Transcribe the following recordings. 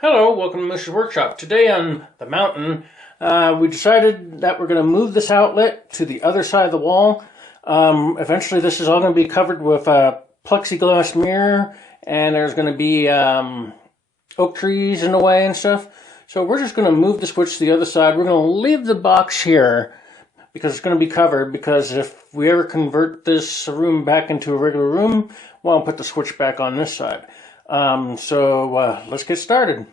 Hello, welcome to Moose's Workshop. Today on the mountain, we decided that we're going to move this outlet to the other side of the wall. Eventually this is all going to be covered with a plexiglass mirror, and there's going to be oak trees in the way and stuff. So we're just going to move the switch to the other side. We're going to leave the box here because it's going to be covered, because if we ever convert this room back into a regular room, we'll put the switch back on this side. Let's get started.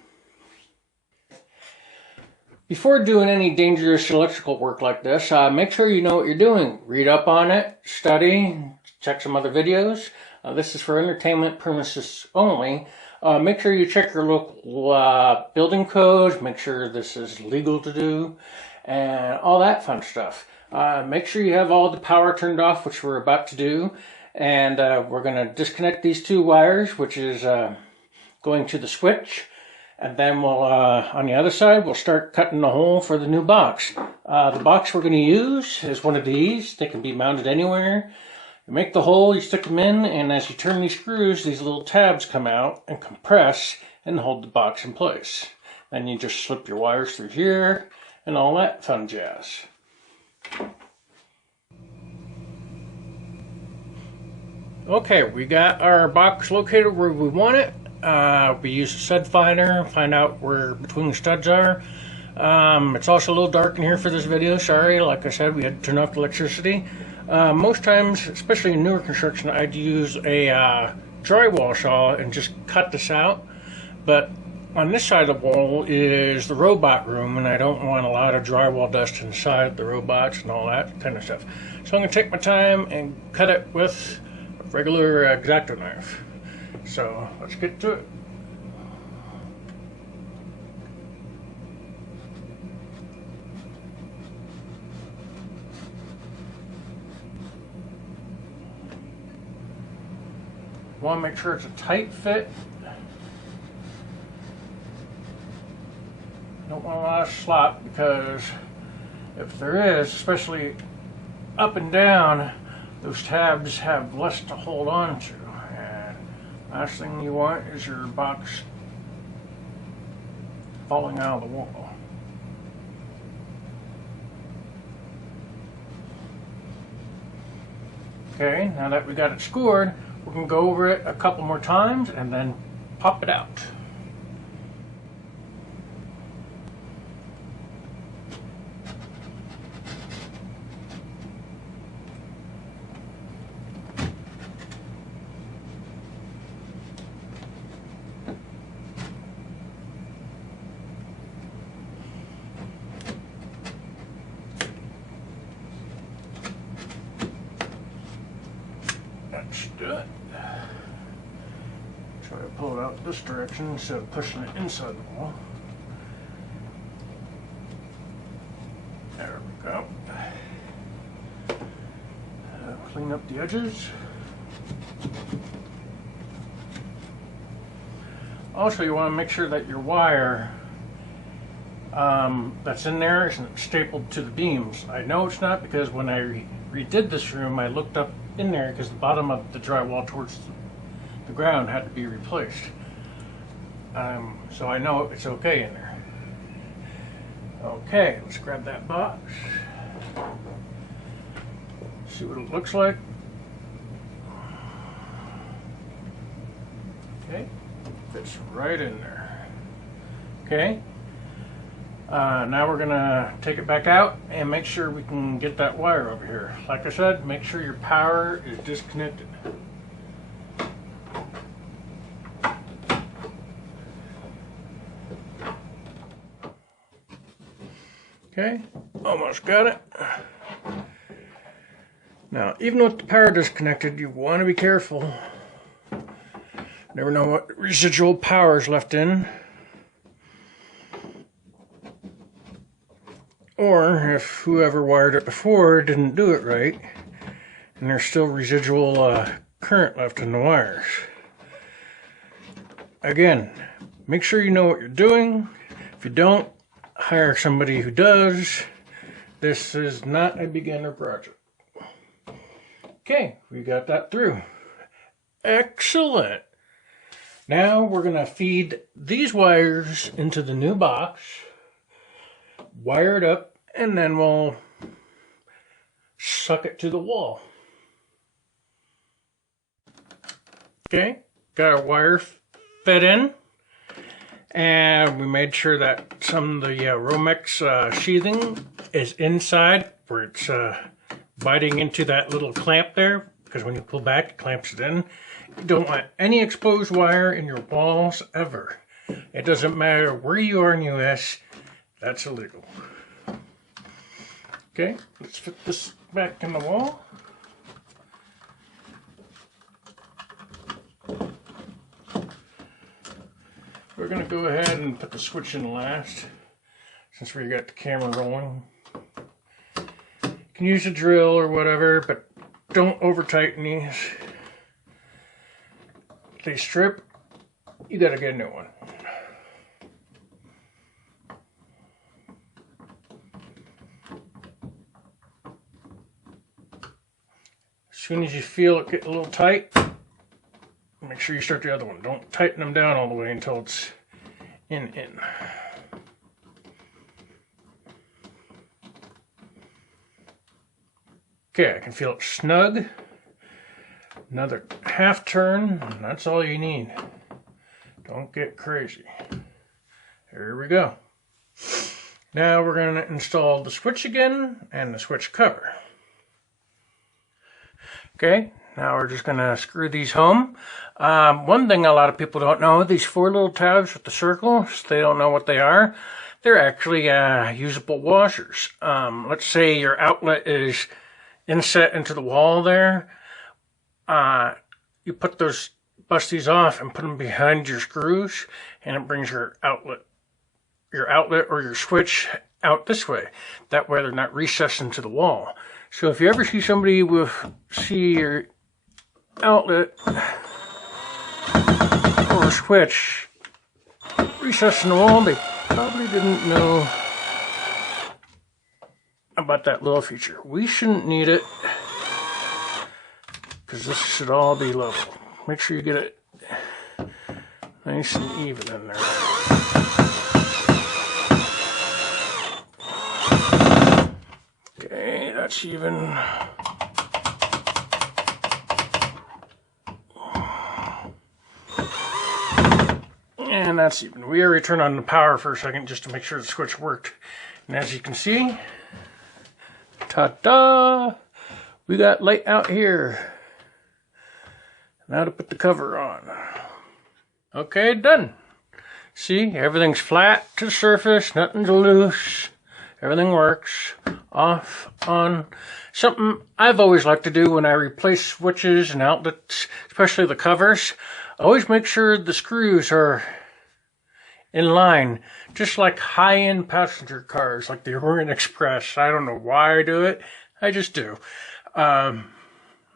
Before doing any dangerous electrical work like this, make sure you know what you're doing. Read up on it, study, check some other videos. This is for entertainment purposes only. Make sure you check your local building codes, make sure this is legal to do, and all that fun stuff. Make sure you have all the power turned off, which we're about to do. And we're going to disconnect these two wires, which is going to the switch. And then we'll, on the other side, we'll start cutting the hole for the new box. The box we're going to use is one of these. They can be mounted anywhere. You make the hole, you stick them in, and as you turn these screws, these little tabs come out and compress and hold the box in place. Then you just slip your wires through here and all that fun jazz. Okay, we got our box located where we want it. We use a stud finder, find out where between the studs are. It's also a little dark in here for this video, sorry. Like I said, we had to turn off the electricity. Most times, especially in newer construction, I'd use a drywall saw and just cut this out. But on this side of the wall is the robot room, and I don't want a lot of drywall dust inside the robots and all that kind of stuff. So I'm going to take my time and cut it with regular X-Acto knife. So let's get to it. Want to make sure it's a tight fit. Don't want a lot of slop, because if there is, especially up and down, those tabs have less to hold on to. And last thing you want is your box falling out of the wall. Okay, now that we got it scored, we're going to go over it a couple more times and then pop it out. That's it. Try to pull it out this direction instead of pushing it inside the wall. There we go. Clean up the edges. Also, you want to make sure that your wire that's in there isn't stapled to the beams. I know it's not, because when I redid this room, I looked up in there because the bottom of the drywall towards the ground had to be replaced. So I know it's okay in there. Okay, let's grab that box. See what it looks like. Okay, fits right in there. Okay. Now we're gonna take it back out and make sure we can get that wire over here. Like I said, make sure your power is disconnected. Okay, almost got it. Now, even with the power disconnected, you want to be careful. Never know what residual power is left in. Or if whoever wired it before didn't do it right, and there's still residual current left in the wires. Again, make sure you know what you're doing. If you don't, hire somebody who does. This is not a beginner project. Okay, we got that through. Excellent. Now we're going to feed these wires into the new box, wire it up, and then we'll suck it to the wall. Okay, got our wire fed in, and we made sure that some of the Romex sheathing is inside where it's biting into that little clamp there, because when you pull back it clamps it in. You don't want any exposed wire in your walls ever. It doesn't matter where you are in the US, that's illegal. Okay, let's fit this back in the wall. We're going to go ahead and put the switch in last, since we got the camera rolling. You can use a drill or whatever, but don't over tighten these. If they strip, you got to get a new one. As soon as you feel it get a little tight, make sure you start the other one. Don't tighten them down all the way until it's in. Okay, I can feel it snug. Another half turn, and that's all you need. Don't get crazy. There we go. Now we're going to install the switch again and the switch cover. Okay, now we're just going to screw these home. One thing a lot of people don't know, these four little tabs with the circles, they don't know what they are. They're actually usable washers. Let's say your outlet is inset into the wall there. You put those, bust these off and put them behind your screws, and it brings your outlet or your switch out this way. That way they're not recessed into the wall. So if you ever see somebody see your outlet or switch recessed in the wall, they probably didn't know about that little feature. We shouldn't need it, because this should all be level. Make sure you get it nice and even in there. Okay, that's even. And that's even. We already turned on the power for a second just to make sure the switch worked. And as you can see, ta-da! We got light out here. Now to put the cover on. Okay, done. See, everything's flat to the surface, nothing's loose. Everything works. Off, on. Something I've always liked to do when I replace switches and outlets, especially the covers, I always make sure the screws are in line, just like high-end passenger cars, like the Orient Express. I don't know why I do it. I just do. My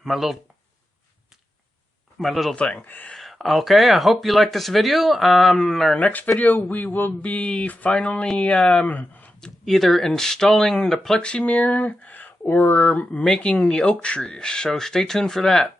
little thing. Okay, I hope you like this video. Our next video, we will be finally either installing the plexi mirror or making the oak trees. So stay tuned for that.